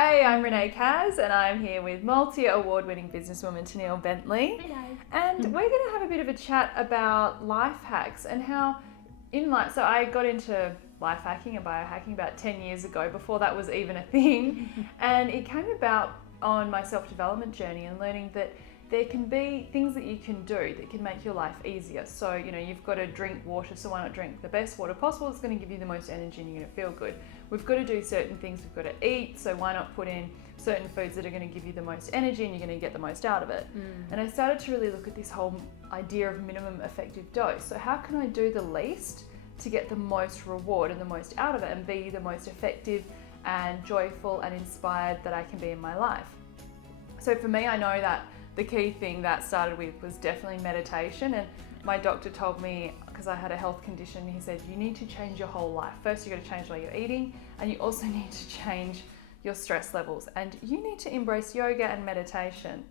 Hey, I'm Renee Kacz and I'm here with multi-award-winning businesswoman Tenille Bentley. Hey guys. And we're going to have a bit of a chat about life hacks and how in life, so I got into life hacking and biohacking about 10 years ago, before that was even a thing. And it came about on my self-development journey and learning that there can be things that you can do that can make your life easier. So, you've got to drink water, so why not drink the best water possible? It's going to give you the most energy and you're going to feel good. We've got to do certain things, we've got to eat, so why not put in certain foods that are going to give you the most energy and you're going to get the most out of it. And I started to really look at this whole idea of minimum effective dose. So how can I do the least to get the most reward and the most out of it and be the most effective and joyful and inspired that I can be in my life? So for me, I know that the key thing that started with was definitely meditation, and my doctor told me, because I had a health condition, he said, you need to change your whole life. First, you've got to change the way you're eating, and you also need to change your stress levels, and you need to embrace yoga and meditation.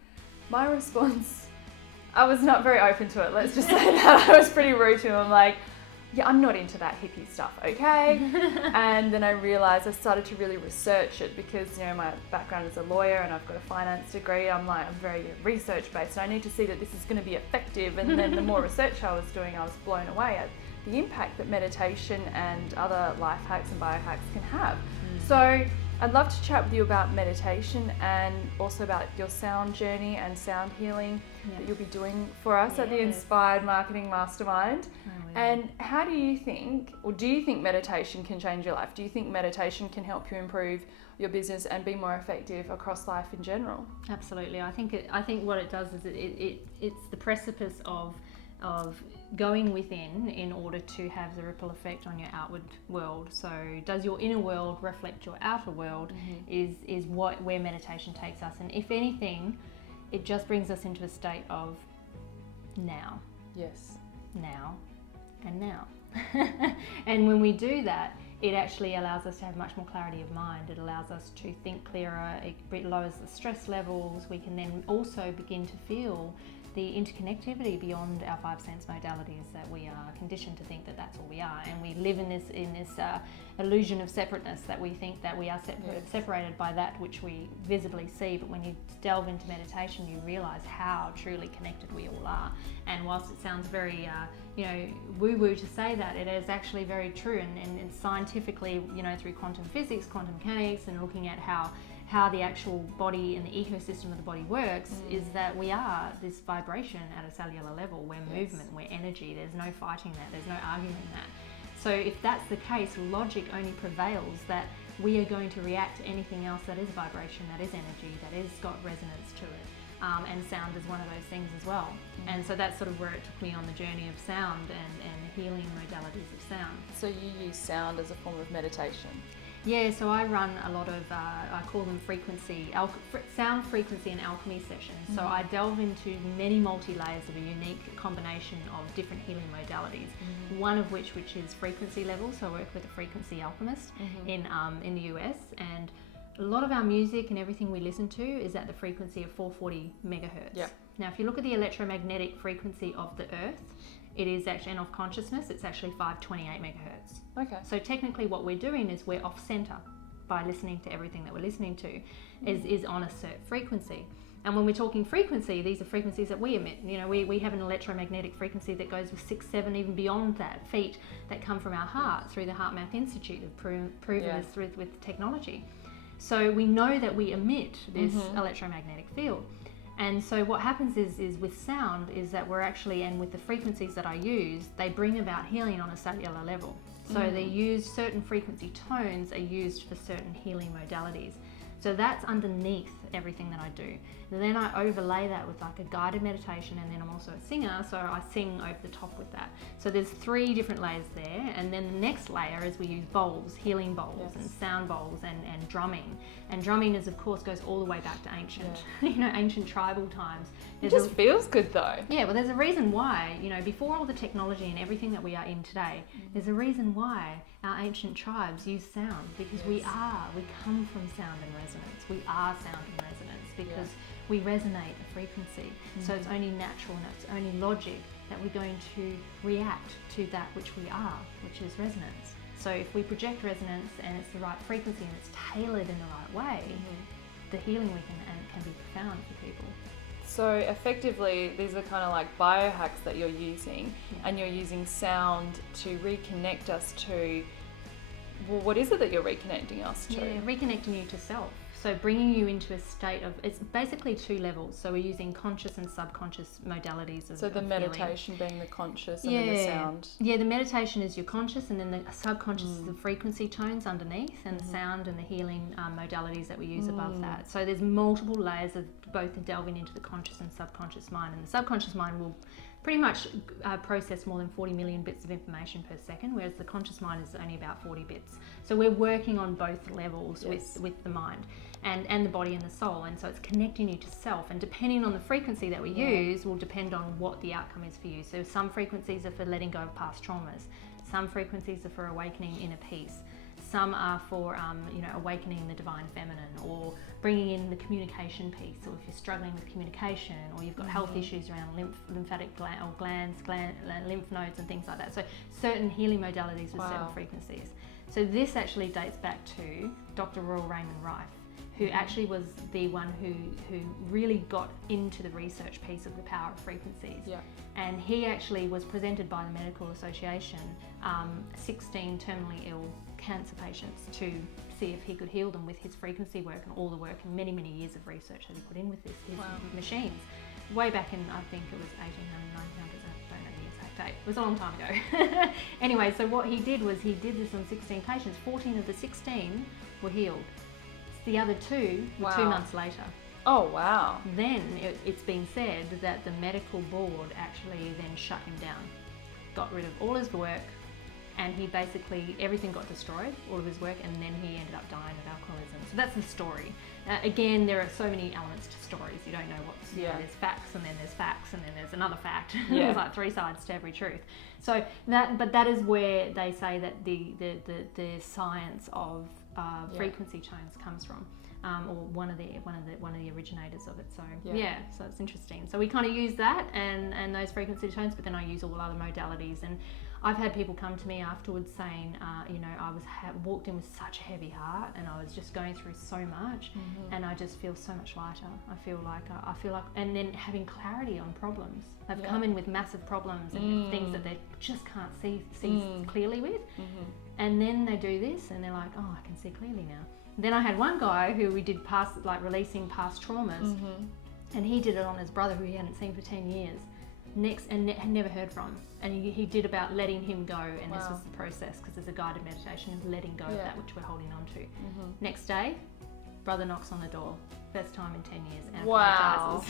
My response, I was not very open to it. Let's just say that. I was pretty rude to him. I'm like, yeah, I'm not into that hippie stuff, okay? And then I realized I started to really research it because, my background is a lawyer and I've got a finance degree. I'm very research-based and I need to see that this is going to be effective. And then the more research I was doing, I was blown away at the impact that meditation and other life hacks and biohacks can have. So I'd love to chat with you about meditation and also about your sound journey and sound healing that you'll be doing for us at the Inspired Marketing Mastermind. And how do you think, or do you think meditation can change your life? Do you think meditation can help you improve your business and be more effective across life in general? Absolutely. I think what it does is it's the precipice of going within in order to have the ripple effect on your outward world. So does your inner world reflect your outer world is where meditation takes us. And if anything, it just brings us into a state of now. Yes. Now. And now. And when we do that, it actually allows us to have much more clarity of mind. It allows us to think clearer. It lowers the stress levels. We can then also begin to feel the interconnectivity beyond our five sense modalities that we are conditioned to think that that's all we are, and we live in this illusion of separateness, that we think that we are separated by that which we visibly see. But when you delve into meditation, you realize how truly connected we all are. And whilst it sounds very woo-woo to say that, it is actually very true, and scientifically, through quantum physics, quantum mechanics, and looking at how the actual body and the ecosystem of the body works, is that we are this vibration at a cellular level. We're movement, we're energy. There's no fighting that, there's no arguing that. So if that's the case, logic only prevails that we are going to react to anything else that is vibration, that is energy, that has got resonance to it. And sound is one of those things as well. And so that's sort of where it took me on the journey of sound and healing modalities of sound. So you use sound as a form of meditation? Yeah, so I run a lot of, I call them sound frequency and alchemy sessions. So I delve into many multi-layers of a unique combination of different healing modalities. One of which is frequency levels. So I work with a frequency alchemist in the US, and a lot of our music and everything we listen to is at the frequency of 440 megahertz. Yep. Now, if you look at the electromagnetic frequency of the Earth, it is actually, and of consciousness, it's actually 528 megahertz. Okay. So technically what we're doing is we're off center by listening to everything that we're listening to is on a certain frequency. And when we're talking frequency, these are frequencies that we emit. We have an electromagnetic frequency that goes with 6, 7, even beyond that, feet that come from our heart through the Heart Math Institute have proven this with technology. So we know that we emit this electromagnetic field. And so what happens is with sound is that we're actually, and with the frequencies that I use, they bring about healing on a cellular level. So they use certain frequency tones are used for certain healing modalities. So that's underneath everything that I do. And then I overlay that with like a guided meditation, and then I'm also a singer, so I sing over the top with that. So there's 3 different layers there, and then the next layer is we use bowls, healing bowls, and sound bowls, and drumming. And drumming is, of course, goes all the way back to ancient, ancient tribal times. It just feels good though. Yeah, well, there's a reason why, before all the technology and everything that we are in today, there's a reason why our ancient tribes use sound, because we come from sound and resonance. We are sound and resonance because we resonate a frequency. So it's only natural and it's only logic that we're going to react to that which we are, which is resonance. So if we project resonance and it's the right frequency and it's tailored in the right way, the healing we can be profound for people. So effectively, these are kind of like biohacks that you're using, and you're using sound to reconnect us to, well, what is it that you're reconnecting us to? Yeah, reconnecting you to self. So bringing you into a state of, it's basically 2 levels. So we're using conscious and subconscious modalities of So the of meditation healing. being the conscious and then the sound. Yeah, the meditation is your conscious, and then the subconscious is the frequency tones underneath, and the sound and the healing modalities that we use above that. So there's multiple layers of both delving into the conscious and subconscious mind, and the subconscious mind will pretty much process more than 40 million bits of information per second, whereas the conscious mind is only about 40 bits. So we're working on both levels with the mind and the body and the soul, and so it's connecting you to self, and depending on the frequency that we use will depend on what the outcome is for you. So some frequencies are for letting go of past traumas, some frequencies are for awakening inner peace, some are for awakening the divine feminine, or bringing in the communication piece, or if you're struggling with communication, or you've got health issues around lymphatic glands, lymph nodes and things like that. So certain healing modalities with certain frequencies. So this actually dates back to Dr. Royal Raymond Rife, who actually was the one who really got into the research piece of the power of frequencies. Yeah. And he actually was presented by the Medical Association 16 terminally ill cancer patients to see if he could heal them with his frequency work and all the work and many, many years of research that he put in with his machines. Way back in, I think it was 1800s, 1900s, I don't know the exact date. It was a long time ago. Anyway, so what he did was he did this on 16 patients. 14 of the 16 were healed. The other 2 were 2 months later. Oh, wow. Then it's been said that the medical board actually then shut him down, got rid of all his work, and he basically, everything got destroyed, all of his work, and then he ended up dying of alcoholism. So that's the story. Again, there are so many elements to stories. You don't know what's, there's facts, and then there's facts, and then there's another fact. There's like 3 sides to every truth. So that is where they say that the science of frequency tones comes from. Or one of the originators of it. So so it's interesting. So we kind of use that and those frequency tones, but then I use all other modalities. And I've had people come to me afterwards saying, I walked in with such a heavy heart, and I was just going through so much, and I just feel so much lighter. I feel like, and then having clarity on problems. They've come in with massive problems and things that they just can't see clearly with, and then they do this, and they're like, oh, I can see clearly now. Then I had one guy who we did releasing past traumas, and he did it on his brother who he hadn't seen for 10 years, had never heard from. And he did about letting him go, and this was the process, because there's a guided meditation of letting go of that which we're holding on to. Next day, brother knocks on the door, first time in 10 years, and apologizes.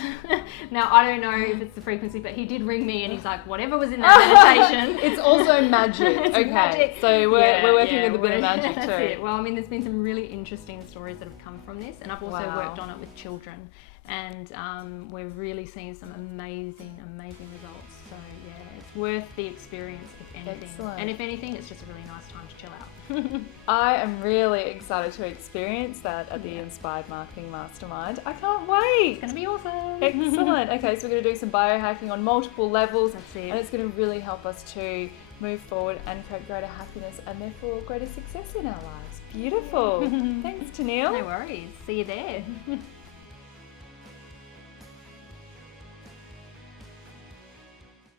Now, I don't know if it's the frequency, but he did ring me, and he's like, whatever was in that meditation. It's also magic. It's okay, magic. So we're working with a bit of magic that's too. It. Well, I mean, there's been some really interesting stories that have come from this, and I've also worked on it with children, and we're really seeing some amazing results. So yeah, it's worth the experience, if anything. Excellent. And if anything, it's just a really nice time to chill out. I am really excited to experience that at the Inspired Marketing Mastermind. I can't wait. It's going to be awesome. Excellent. Okay, so we're going to do some biohacking on multiple levels. That's it. And it's going to really help us to move forward and create greater happiness and therefore greater success in our lives. Beautiful. Thanks, Tenille. No worries. See you there.